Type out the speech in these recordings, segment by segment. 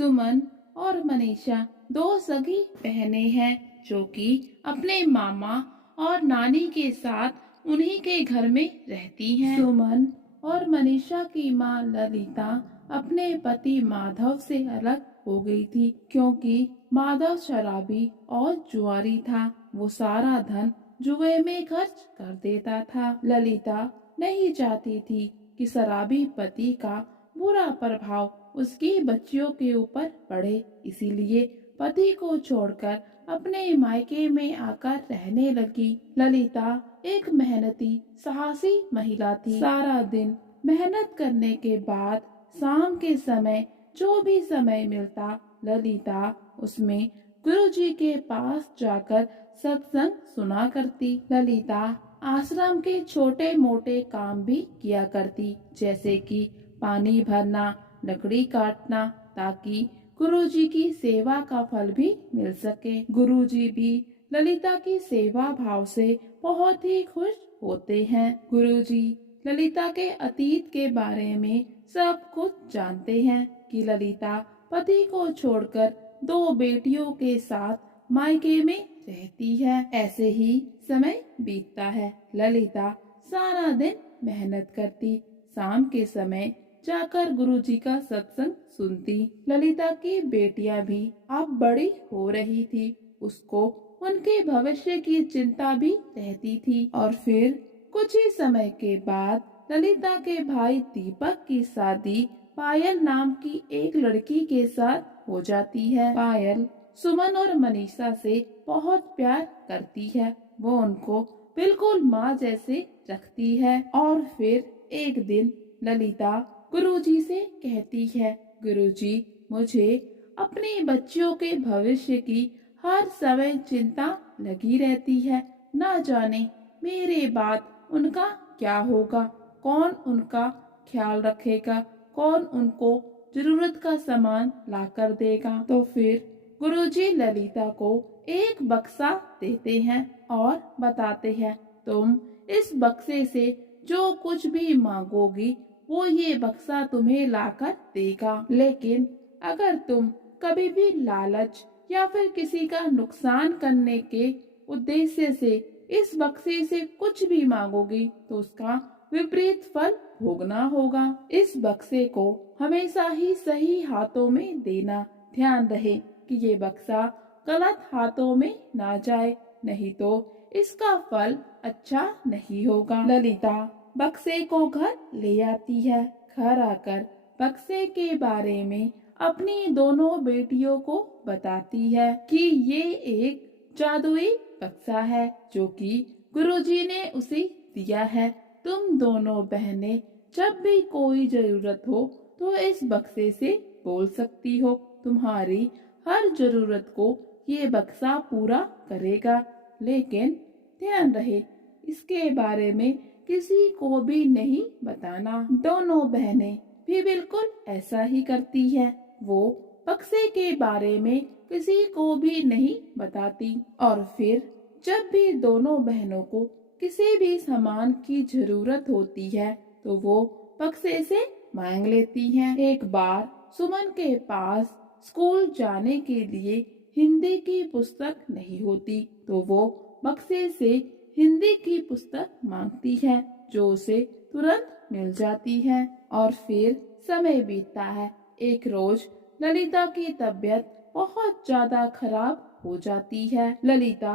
सुमन और मनीषा दो सगी बहनें हैं जो कि अपने मामा और नानी के साथ उन्हीं के घर में रहती हैं। सुमन और मनीषा की माँ ललिता अपने पति माधव से अलग हो गई थी क्योंकि माधव शराबी और जुआरी था। वो सारा धन जुए में खर्च कर देता था। ललिता नहीं चाहती थी कि शराबी पति का बुरा प्रभाव उसकी बच्चियों के ऊपर पड़े, इसीलिए पति को छोड़कर अपने मायके में आकर रहने लगी। ललिता एक मेहनती साहसी महिला थी। सारा दिन मेहनत करने के बाद शाम के समय जो भी समय मिलता ललिता उसमें गुरुजी के पास जाकर सत्संग सुना करती। ललिता आश्रम के छोटे मोटे काम भी किया करती, जैसे कि पानी भरना, लकड़ी काटना, ताकि गुरुजी की सेवा का फल भी मिल सके। गुरुजी भी ललिता की सेवा भाव से बहुत ही खुश होते हैं। गुरुजी ललिता के अतीत के बारे में सब कुछ जानते हैं कि ललिता पति को छोड़कर दो बेटियों के साथ मायके में रहती है। ऐसे ही समय बीतता है। ललिता सारा दिन मेहनत करती, शाम के समय जाकर गुरुजी का सत्संग सुनती। ललिता की बेटियां भी अब बड़ी हो रही थी, उसको उनके भविष्य की चिंता भी रहती थी। और फिर कुछ ही समय के बाद ललिता के भाई दीपक की शादी पायल नाम की एक लड़की के साथ हो जाती है। पायल सुमन और मनीषा से बहुत प्यार करती है। वो उनको बिल्कुल माँ जैसे रखती है। और फिर एक दिन ललिता गुरुजी से कहती है, गुरुजी, मुझे अपने बच्चों के भविष्य की हर समय चिंता लगी रहती है। ना जाने मेरे बाद उनका क्या होगा, कौन उनका ख्याल रखेगा, कौन उनको जरूरत का सामान ला कर देगा। तो फिर गुरुजी ललिता को एक बक्सा देते हैं और बताते हैं, तुम इस बक्से से जो कुछ भी मांगोगी वो ये बक्सा तुम्हें लाकर देगा। लेकिन अगर तुम कभी भी लालच या फिर किसी का नुकसान करने के उद्देश्य से इस बक्से से कुछ भी मांगोगी तो उसका विपरीत फल भोगना होगा। इस बक्से को हमेशा ही सही हाथों में देना। ध्यान रहे कि ये बक्सा गलत हाथों में ना जाए, नहीं तो इसका फल अच्छा नहीं होगा। ललिता बक्से को घर ले आती है। घर आकर बक्से के बारे में अपनी दोनों बेटियों को बताती है कि ये एक जादुई बक्सा है जो कि गुरुजी ने उसे दिया है। तुम दोनों बहनें जब भी कोई जरूरत हो तो इस बक्से से बोल सकती हो। तुम्हारी हर जरूरत को ये बक्सा पूरा करेगा। लेकिन ध्यान रहे इसके बारे में किसी को भी नहीं बताना। दोनों बहनें भी बिल्कुल ऐसा ही करती हैं। वो बक्से के बारे में किसी को भी नहीं बताती। और फिर जब भी दोनों बहनों को किसी भी सामान की जरूरत होती है तो वो बक्से से मांग लेती हैं। एक बार सुमन के पास स्कूल जाने के लिए हिंदी की पुस्तक नहीं होती तो वो बक्से से हिंदी की पुस्तक मांगती है जो उसे तुरंत मिल जाती है। और फिर समय बीतता है। एक रोज ललिता की तबीयत बहुत ज्यादा खराब हो जाती है। ललिता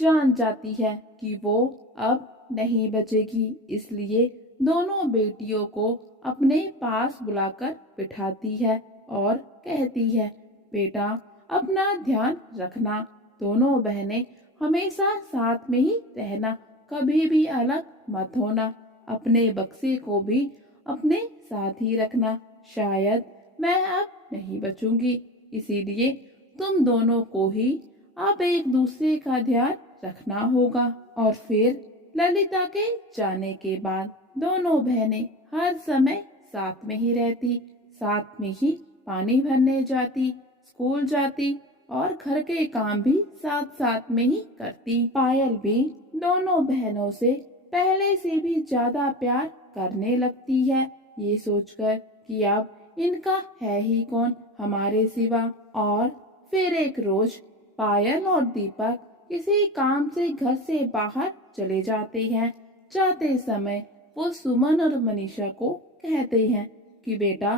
जान जाती है कि वो अब नहीं बचेगी, इसलिए दोनों बेटियों को अपने पास बुलाकर बिठाती है और कहती है, बेटा अपना ध्यान रखना, दोनों बहनें हमेशा साथ में ही रहना, कभी भी अलग मत होना, अपने बक्से को भी अपने साथ ही रखना। शायद मैं अब नहीं बचूंगी, इसीलिए तुम दोनों को ही अब एक दूसरे का ध्यान रखना होगा। और फिर ललिता के जाने के बाद दोनों बहनें हर समय साथ में ही रहती, साथ में ही पानी भरने जाती, स्कूल जाती और घर के काम भी साथ साथ में ही करती। पायल भी दोनों बहनों से पहले से भी ज्यादा प्यार करने लगती है, ये सोचकर कि अब इनका है ही कौन हमारे सिवा। और फिर एक रोज पायल और दीपक किसी काम से घर से बाहर चले जाते हैं। जाते समय वो सुमन और मनीषा को कहते हैं कि बेटा,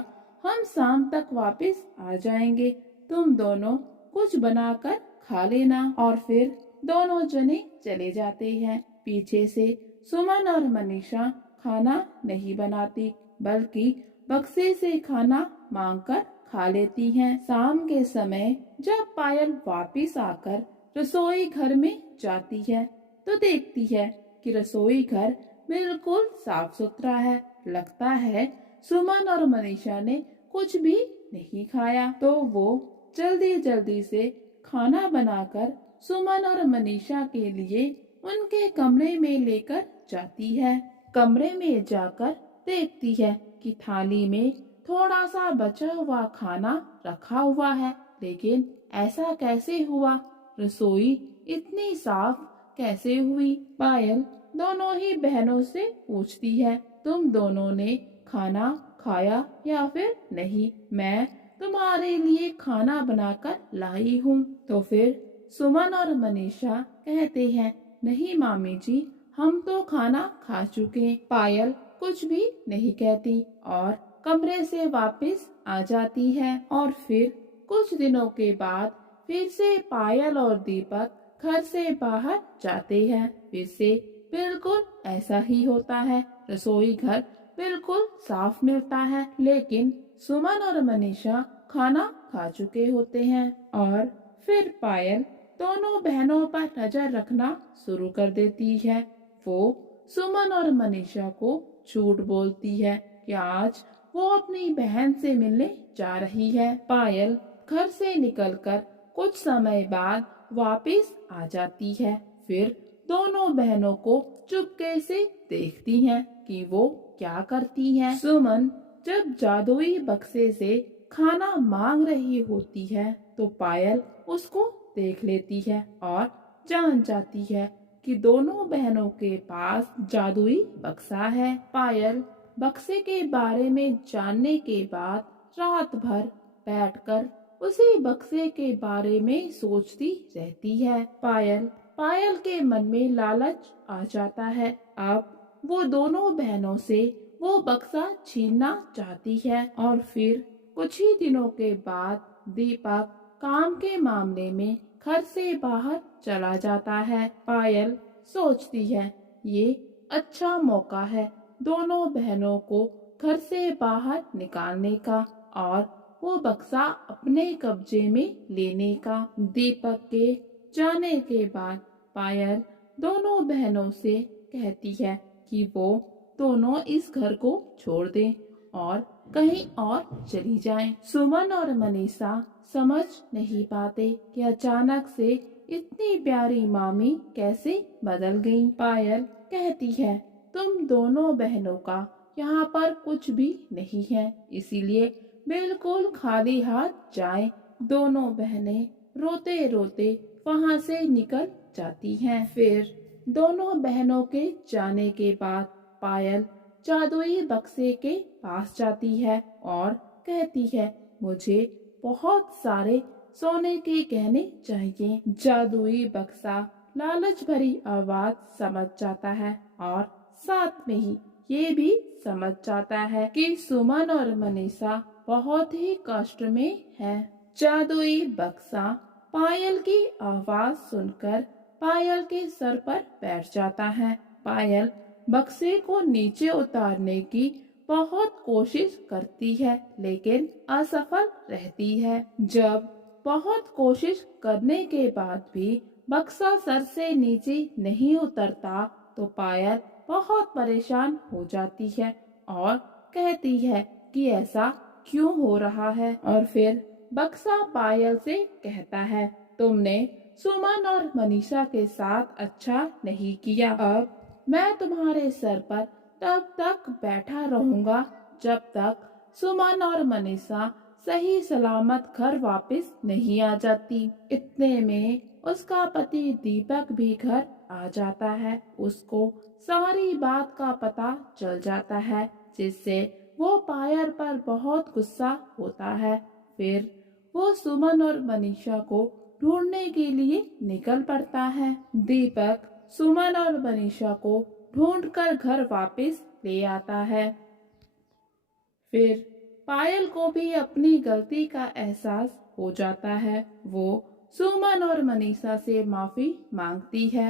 हम शाम तक वापस आ जाएंगे, तुम दोनों कुछ बनाकर खा लेना। और फिर दोनों जने चले जाते हैं। पीछे से सुमन और मनीषा खाना नहीं बनाती, बल्कि बक्से से खाना मांगकर खा लेती हैं। शाम के समय जब पायल वापस आकर रसोई घर में जाती है तो देखती है कि रसोई घर बिल्कुल साफ सुथरा है। लगता है सुमन और मनीषा ने कुछ भी नहीं खाया। तो वो जल्दी जल्दी से खाना बनाकर सुमन और मनीषा के लिए उनके कमरे में लेकर जाती है। कमरे में जाकर देखती है कि थाली में थोड़ा सा बचा हुआ खाना रखा हुआ है। लेकिन ऐसा कैसे हुआ? रसोई इतनी साफ कैसे हुई? पायल दोनों ही बहनों से पूछती है, तुम दोनों ने खाना खाया या फिर नहीं? मैं तुम्हारे लिए खाना बनाकर लाई हूँ। तो फिर सुमन और मनीषा कहते हैं, नहीं मामी जी, हम तो खाना खा चुके। पायल कुछ भी नहीं कहती और कमरे से वापस आ जाती है। और फिर कुछ दिनों के बाद फिर से पायल और दीपक घर से बाहर जाते हैं। फिर से बिल्कुल ऐसा ही होता है। रसोई घर बिल्कुल साफ मिलता है, लेकिन सुमन और मनीषा खाना खा चुके होते हैं। और फिर पायल दोनों बहनों पर नजर रखना शुरू कर देती है। वो सुमन और मनीषा को झूठ बोलती है कि आज वो अपनी बहन से मिलने जा रही है। पायल घर से निकलकर कुछ समय बाद वापस आ जाती है। फिर दोनों बहनों को चुपके से देखती हैं कि वो क्या करती हैं। सुमन जब जादुई बक्से से खाना मांग रही होती है तो पायल उसको देख लेती है और जान जाती है कि दोनों बहनों के पास जादुई बक्सा है। पायल बक्से के बारे में जानने के बाद रात भर बैठकर उसी बक्से के बारे में सोचती रहती है। पायल के मन में लालच आ जाता है। अब वो दोनों बहनों से वो बक्सा छीनना चाहती है। और फिर कुछ ही दिनों के बाद दीपक काम के मामले में घर से बाहर चला जाता है। पायल सोचती है, ये अच्छा मौका है दोनों बहनों को घर से बाहर निकालने का और वो बक्सा अपने कब्जे में लेने का। दीपक के जाने के बाद पायल दोनों बहनों से कहती है कि वो दोनों इस घर को छोड़ दें और कहीं और चली जाएं। सुमन और मनीषा समझ नहीं पाते कि अचानक से इतनी प्यारी मामी कैसे बदल गईं। पायल कहती है, तुम दोनों बहनों का यहाँ पर कुछ भी नहीं है, इसीलिए बिल्कुल खाली हाथ जाएं। दोनों बहनें रोते रोते वहाँ से निकल जाती हैं। फिर दोनों बहनों के जाने के बाद पायल जादुई बक्से के पास जाती है और कहती है, मुझे बहुत सारे सोने के गहने चाहिए। जादुई बक्सा लालच भरी आवाज समझ जाता है और साथ में ही ये भी समझ जाता है कि सुमन और मनीषा बहुत ही कष्ट में है। जादुई बक्सा पायल की आवाज सुनकर पायल के सर पर बैठ जाता है। पायल बक्से को नीचे उतारने की बहुत कोशिश करती है, लेकिन असफल रहती है। जब बहुत कोशिश करने के बाद भी बक्सा सर से नीचे नहीं उतरता तो पायल बहुत परेशान हो जाती है और कहती है कि ऐसा क्यों हो रहा है। और फिर बक्सा पायल से कहता है, तुमने सुमन और मनीषा के साथ अच्छा नहीं किया। अब मैं तुम्हारे सर पर तब तक बैठा रहूंगा जब तक सुमन और मनीषा सही सलामत घर वापस नहीं आ जाती। इतने में उसका पति दीपक भी घर आ जाता है। उसको सारी बात का पता चल जाता है, जिससे वो पायल पर बहुत गुस्सा होता है। फिर वो सुमन और मनीषा को ढूंढने के लिए निकल पड़ता है। दीपक सुमन और मनीषा को ढूंढकर घर वापस ले आता है। फिर पायल को भी अपनी गलती का एहसास हो जाता है। वो सुमन और मनीषा से माफी मांगती है।